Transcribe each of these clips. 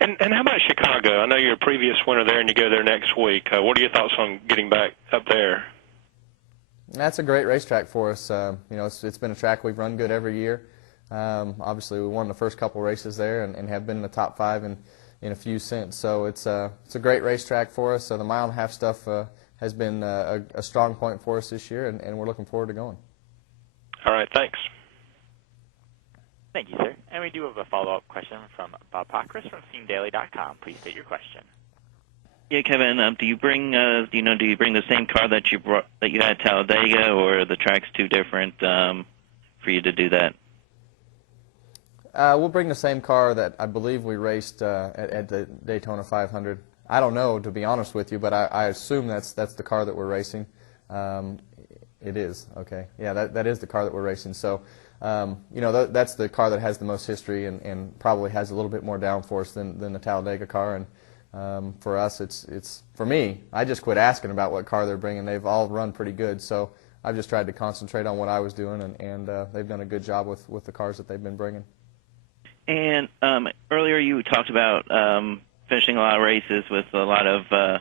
And how about Chicago? I know you're a previous winner there, and you go there next week. What are your thoughts on getting back up there? That's a great racetrack for us. It's been a track we've run good every year. Obviously, we won the first couple races there and have been in the top 5 in a few since. So it's a great racetrack for us. So the mile-and-a-half stuff has been a strong point for us this year, and we're looking forward to going. All right, thanks. Thank you, sir. And we do have a follow-up question from Bob Pockris from SeamDaily.com. Please state your question. Yeah, Kevin. Do you bring do you bring the same car that you had at Talladega, or are the tracks too different for you to do that? We'll bring the same car that I believe we raced at the Daytona 500. I don't know, to be honest with you, but I assume that's the car that we're racing. It is, okay. Yeah, that is the car that we're racing. So, that's the car that has the most history and probably has a little bit more downforce than the Talladega car. And for us, for me, I just quit asking about what car they're bringing. They've all run pretty good, so I've just tried to concentrate on what I was doing, and they've done a good job with the cars that they've been bringing. And earlier you talked about finishing a lot of races with a lot of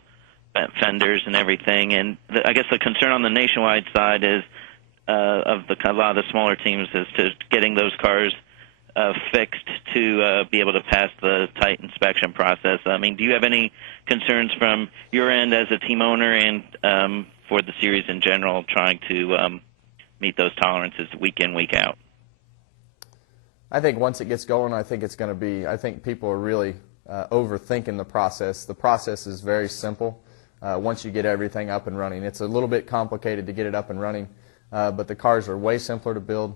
fenders and everything, and I guess the concern on the nationwide side is of a lot of the smaller teams is to getting those cars fixed to be able to pass the tight inspection process. I mean, do you have any concerns from your end as a team owner and for the series in general trying to meet those tolerances week in, week out? I think once it gets going, I think people are really overthinking the process. The process is very simple once you get everything up and running. It's a little bit complicated to get it up and running, but the cars are way simpler to build.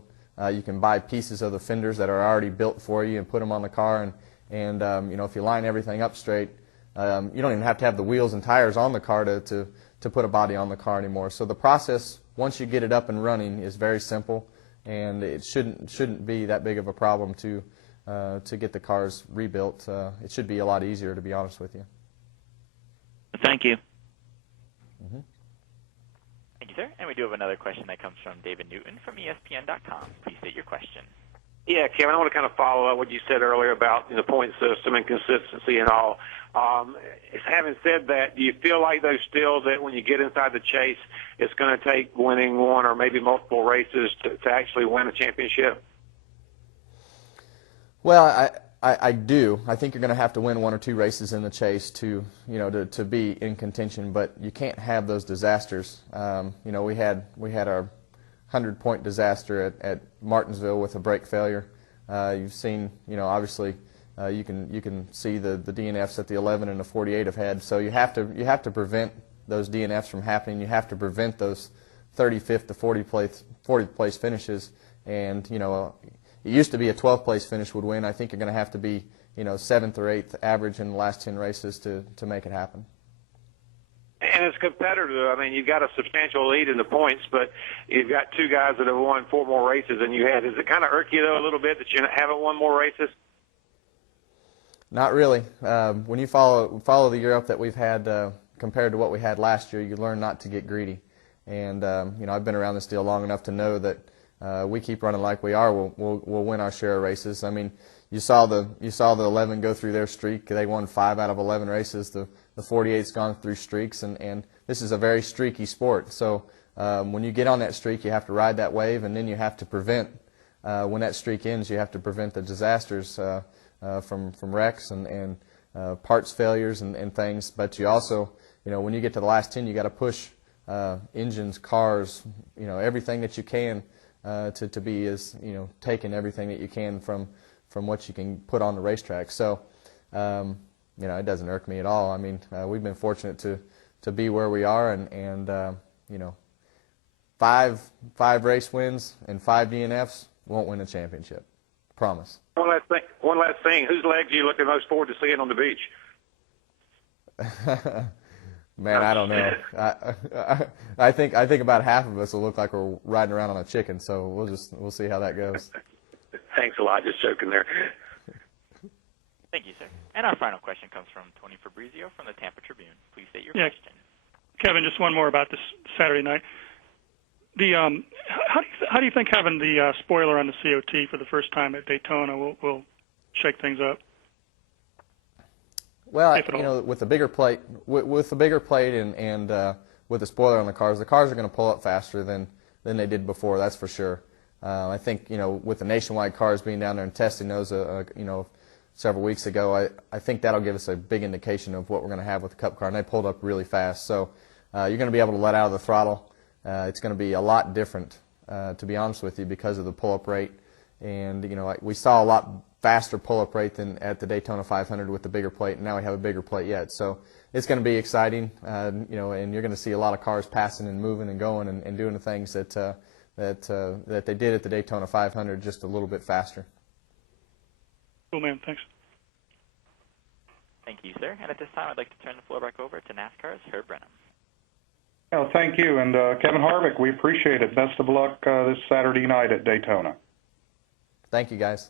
You can buy pieces of the fenders that are already built for you and put them on the car, and if you line everything up straight, you don't even have to have the wheels and tires on the car to put a body on the car anymore. So the process, once you get it up and running, is very simple. And it shouldn't be that big of a problem to get the cars rebuilt. It should be a lot easier, to be honest with you. Thank you. Mm-hmm. Thank you, sir. And we do have another question that comes from David Newton from ESPN.com. Please state your question. Yeah, Kevin, I want to kind of follow up what you said earlier about the point system and consistency and all. Having said that, do you feel like, though, still that when you get inside the chase, it's going to take winning one or maybe multiple races to actually win a championship? Well, I do. I think you're going to have to win 1 or 2 races in the chase to be in contention, but you can't have those disasters. We had our 100-point disaster at Martinsville with a brake failure. You've seen, obviously, you can see the DNFs that the 11 and the 48 have had. So you have to prevent those DNFs from happening. You have to prevent those 35th to 40th place finishes. And it used to be a 12th place finish would win. I think you're going to have to be 7th or 8th average in the last 10 races to make it happen. And it's competitive. I mean, you've got a substantial lead in the points, but you've got 2 guys that have won 4 more races than you had. Does it kind of irk you, though, a little bit that you haven't won more races? Not really. When you follow the year up that we've had compared to what we had last year, you learn not to get greedy. And I've been around this deal long enough to know that we keep running like we are, we'll win our share of races. I mean, you saw the 11 go through their streak. They won 5 out of 11 races. The 48's gone through streaks, and this is a very streaky sport. So when you get on that streak, you have to ride that wave, and then you have to prevent, when that streak ends, you have to prevent the disasters from wrecks and parts failures and things. But you also, when you get to the last 10, you got to push engines, cars, everything that you can to be as, taking everything that you can from what you can put on the racetrack. So, it doesn't irk me at all. I mean, we've been fortunate to be where we are, and 5 race wins and 5 DNFs won't win a championship. Promise. One last thing. Whose legs are you looking most forward to seeing on the beach? Man, I don't know. I think about half of us will look like we're riding around on a chicken. So we'll see how that goes. Thanks a lot. Just joking there. Thank you, sir. And our final question comes from Tony Fabrizio from the Tampa Tribune. Please state your Yeah. question. Kevin, just one more about this Saturday night. How do you think having the spoiler on the COT for the first time at Daytona will shake things up? Well, if at all? with the bigger plate, with the bigger plate and with the spoiler on the cars are going to pull up faster than they did before. That's for sure. I think with the nationwide cars being down there and testing those, several weeks ago, I think that'll give us a big indication of what we're going to have with the Cup car. And they pulled up really fast, so you're going to be able to let out of the throttle. It's going to be a lot different, to be honest with you, because of the pull-up rate. And we saw a lot faster pull-up rate than at the Daytona 500 with the bigger plate, and now we have a bigger plate yet. So it's going to be exciting, and you're going to see a lot of cars passing and moving and going and doing the things that they did at the Daytona 500 just a little bit faster. Cool, man. Thanks. Thank you, sir. And at this time, I'd like to turn the floor back over to NASCAR's Herb Brennan. Well, thank you. And Kevin Harvick, we appreciate it. Best of luck this Saturday night at Daytona. Thank you, guys.